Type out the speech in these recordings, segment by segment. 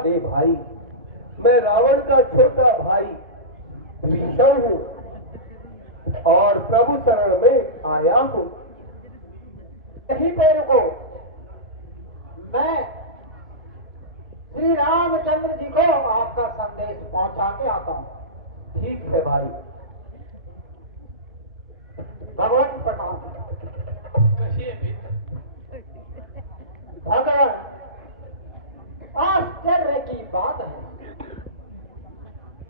अरे भाई, मैं रावण का छोटा भाई विभीषण हूँ और प्रभु शरण में आया हूँ। यहीं पे रुको, मैं श्री रामचंद्र जी को आपका संदेश पहुंचा के आता हूँ। ठीक है भाई। भगवान प्रणाम। कहिए भगवान, आश्चर्य की बात है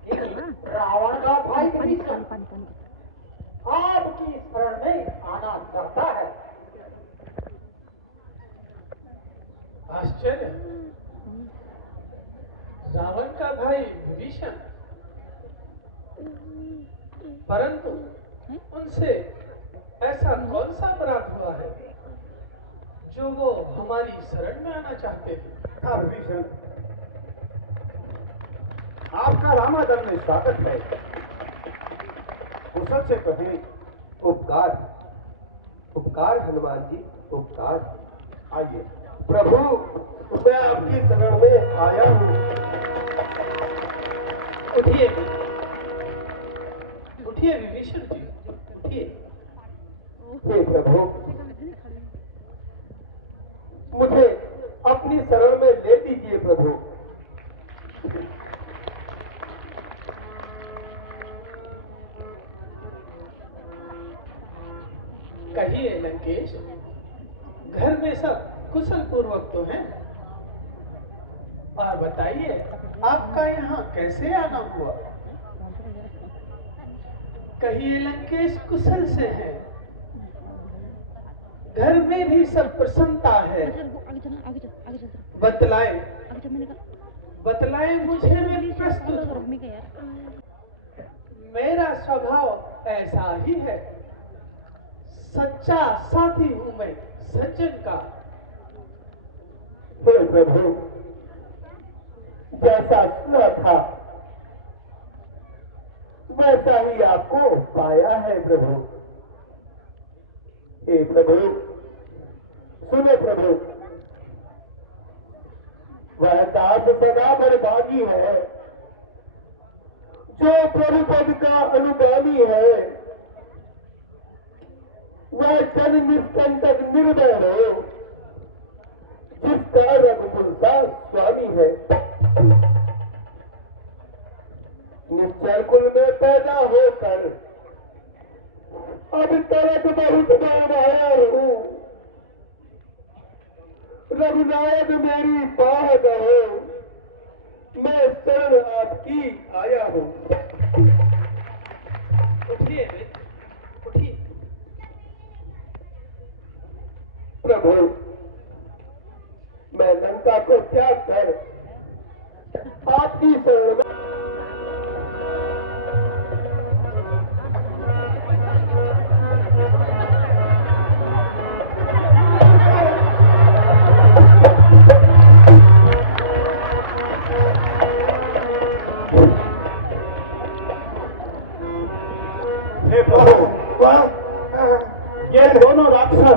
कि रावण का भाई विभीषण आपकी शरण में आना चाहता है। आश्चर्य, रावण का भाई विभीषण, परंतु उनसे ऐसा कौन सा अपराध हुआ है जो वो हमारी शरण में आना चाहते हैं? हाँ विभीषण, आपका रामादर में स्वागत है। कुशल से कहें। उपकार, उपकार हनुमान जी, उपकार। आइए। प्रभु, मैं आपकी शरण में आया हूँ। उठिए, उठिए विभीषण जी, उठिए। हे प्रभु, मुझे अपनी शरण में ले लीजिए प्रभु। कहिए लंकेश, घर में सब कुशल पूर्वक तो हैं? और बताइए, आपका यहाँ कैसे आना हुआ? कहिए लंकेश, कुशल से हैं? घर में भी सब प्रसन्नता है? बतलाए, बतलाए मुझे, मैं प्रस्तुत हूँ। मेरा स्वभाव ऐसा ही है, सच्चा साथी हूँ मैं सज्जन का। हे प्रभु, जैसा सुना था वैसा ही आपको पाया है प्रभु। हे प्रभु, सुनो प्रभु, वह दास सदा बड़भागी है जो प्रभु पद का अनुगामी है। वह जन निष्कंटक निर्भय हो जिसका रघुकुल का स्वामी है। निश्चल कुल में पैदा होकर अब तक बहुत बार आया हूँ। रघुनायक मेरी बाह दहो, मैं शरण आपकी आया हूँ। उठिए, उठिए। प्रभु, मैं लंका को त्याग कर आपकी शरण में हे प्रभु, ये दोनों राक्षस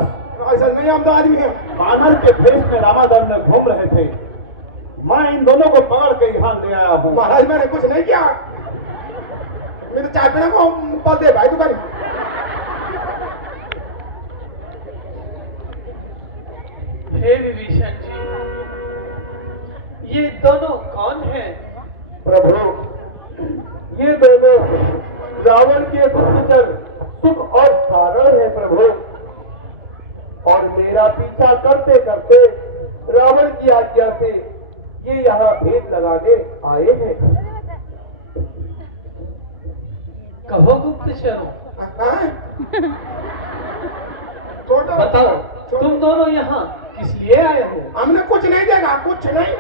नहीं, हम तो आदमी हैं, बानर के भेष में रामादर में घूम रहे थे। मैं इन दोनों को पकड़ के यहाँ ले आया हूँ। महाराज, मैंने कुछ नहीं किया। मेरे चाय पीने को पल दे भाई दुकान। हे विभीषण जी, ये दोनों कौन हैं? प्रभु, ये दोनों रावण के गुप्तचर सुख और कारण है प्रभु, और मेरा पीछा करते करते रावण की आज्ञा से ये यहाँ भेद लगाने आए हैं। कहो गुप्तचरों, बताओ, तुम दोनों यहाँ किस लिए आए हो? हमने कुछ नहीं देगा, कुछ नहीं।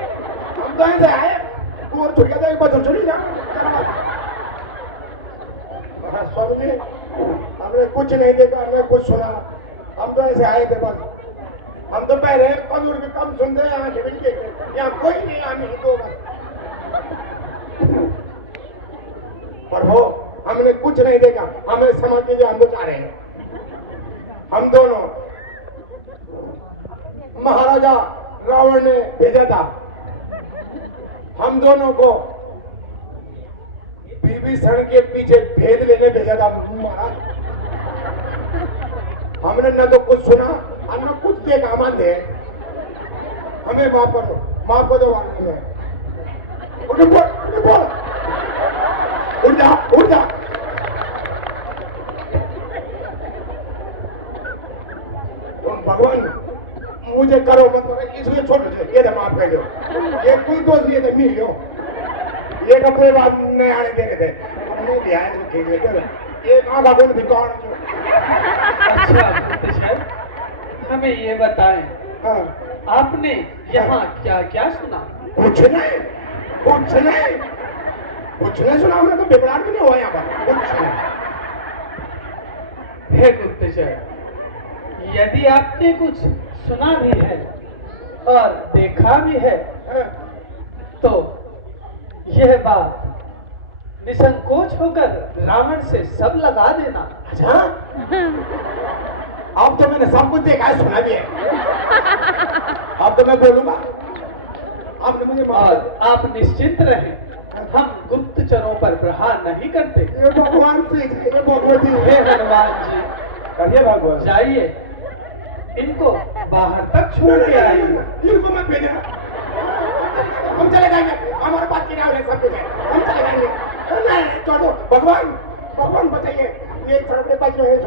हम तो ऐसे आए, तू और छुट गया था, बस चली जा। स्वामी जी, हमने कुछ नहीं देखा, हमने कुछ सुना। हम तो ऐसे आए थे बस। हम तो पहले कदूर के कम सुनते हैं, यहाँ कोई नहीं, हम ही दो बस। प्रभु, हमने कुछ नहीं देखा, हमें समझ लीजिए, हम तो चाह रहे हैं। हम दोनों महाराजा रावण ने भेजा था हम दोनों को विभीषण के पीछे भेद लेने भेजा था महाराज। हमने न तो कुछ सुना और न कुछ देखा। मान दे हमें माफ कर दो वाले में। उठ बोल उठ जा। भगवान मुझे करो मत करो, इसलिए छोड़ दो, ये माफ कर दो। ये कोई दोस्त नहीं है, मिल लो। ये का कोई बात नहीं आने देने थे, हमने लिया है तो ठीक है। एक आंखा कौन भी कौन अच्छा गुप्त साहब, हमें ये बताएं, हाँ आपने यहाँ क्या क्या सुना? कुछ नहीं सुना। हमने तो बिगड़ाट भी नहीं हुआ यहाँ पर, कुछ नहीं। हे गुप्तचर, यदि आपने कुछ सुना भी है और देखा भी है तो यह बात निसंकोच होकर रावण से सब लगा देना। अच्छा अब तो मैंने सब कुछ देखा है, सुना भी है। अब तो मैं बोलूंगा। आपने मुझे और आप निश्चिंत रहें, हम गुप्तचरों पर प्रहार नहीं करते। ये भगवान से ये भगवती हे हनुमान जी, कहिए भगवान। जाइए इनको बाहर तक छोड़ के आइए। इनको मत भेजना, हम चले जाएंगे। हमारे पास किनारे सब कुछ है, हम चले जाएंगे। नहीं छोड़ो, भगवान बताइए, ये सड़क पे बच रहे हैं।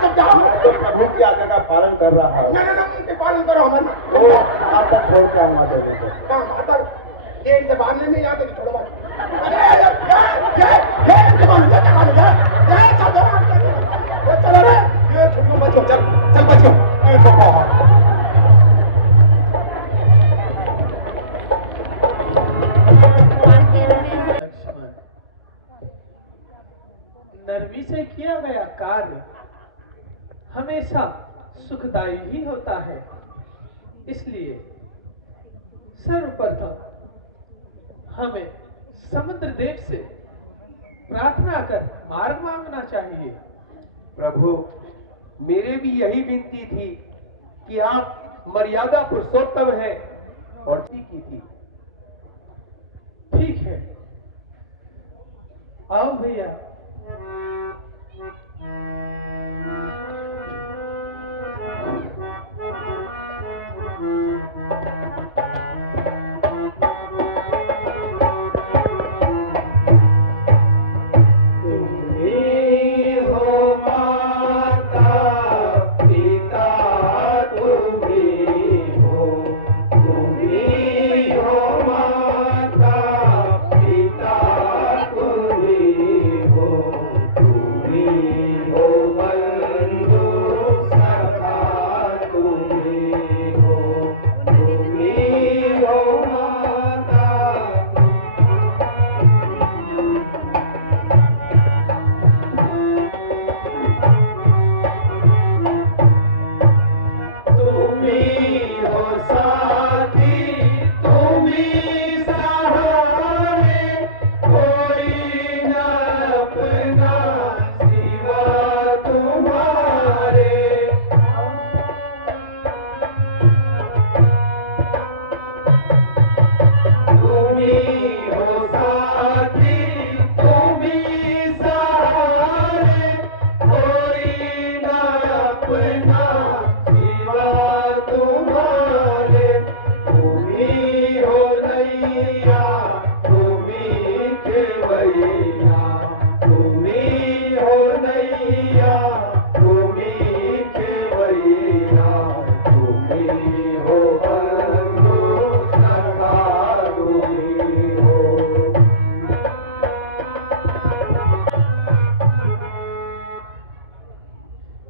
तो जाओ, तो प्रभु की आज्ञा का पालन कर रहा है। ना उनके पालन करो। हमारे वो आप तक छोड़ के आऊंगा देने को। काम आता गेट से बाहर नहीं आते, छोड़ो बात। चलो रे, ये छोटू बचो, चल बचो। ये तो बहुत लक्ष्मण, नरमी से किया गया कार्य हमेशा सुखदायी ही होता है। इसलिए सर्वप्रथम हमें समुद्र देव से प्रार्थना कर मार्ग मांगना चाहिए। प्रभु, मेरे भी यही विनती थी कि आप मर्यादा पुरुषोत्तम हैं और की थी। ठीक है, आओ भैया।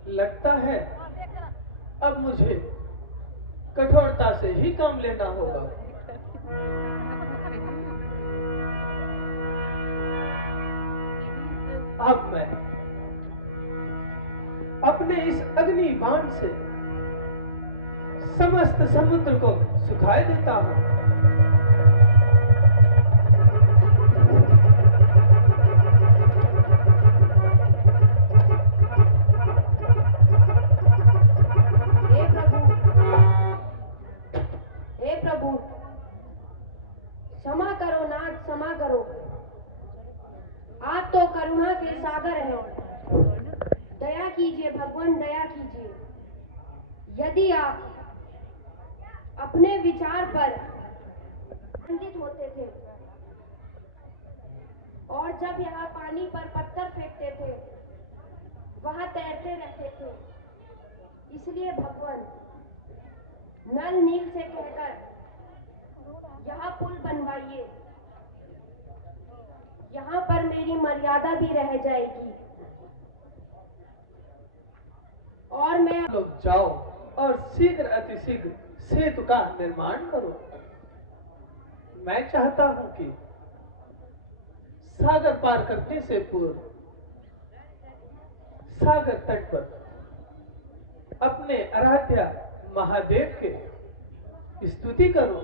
लगता है अब मुझे कठोरता से ही काम लेना होगा। अब मैं अपने इस अग्नि बाण से समस्त समुद्र को सुखाए देता हूं। हे प्रभु, क्षमा करो यदि आप अपने विचार पर आनंदित होते थे और जब यहाँ पानी पर पत्थर फेंकते थे वहां तैरते रहते थे, इसलिए भगवान नल नील से कहकर यहाँ पुल बनवाइए, यहाँ पर मेरी मर्यादा भी रह जाएगी और मैं लोग जाओ और शीघ्र अतिशीघ्र सेतु का निर्माण करो। मैं चाहता हूं कि सागर पार करने से पूर्व सागर तट पर अपने आराध्य महादेव के स्तुति करो।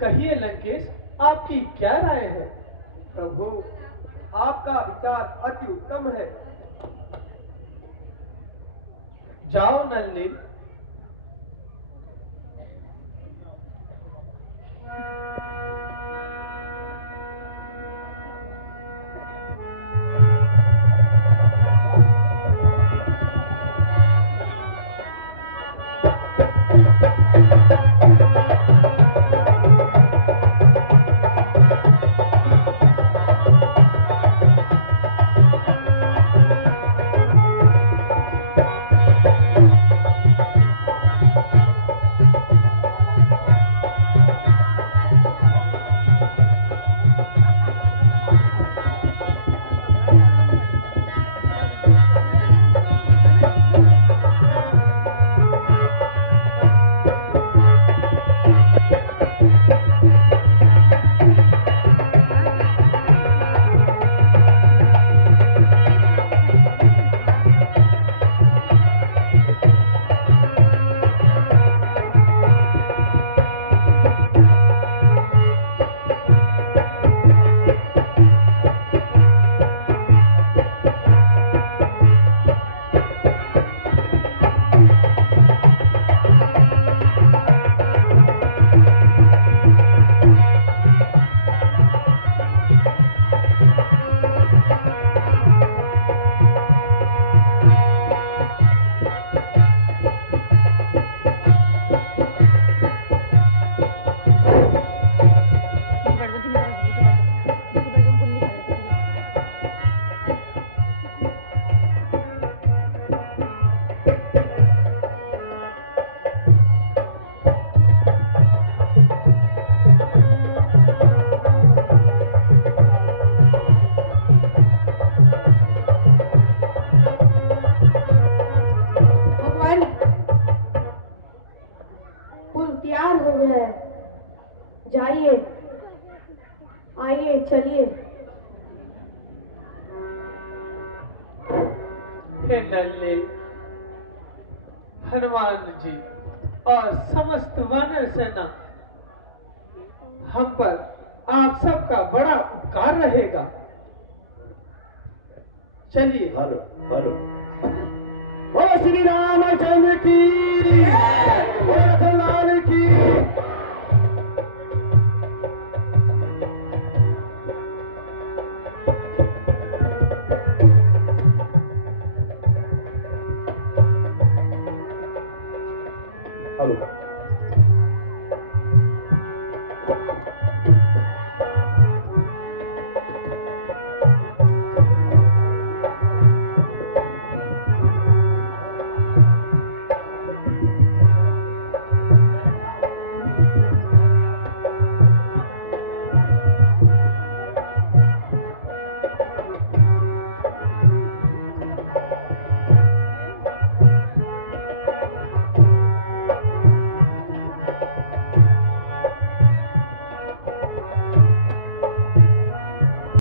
कहिए लंकेश, आपकी क्या राय है? प्रभु, आपका विचार अति उत्तम है। जाओ नल नील। तैयार हो गया है, जाइए, आइए, चलिए। हे नल्ले, हनुमान जी और समस्त वानर सेना, हम पर आप सबका बड़ा उपकार रहेगा। चलिए। हेलो हेलो, बोलो श्री रामचंद्र की, बोलो रतनलाल की। हेलो।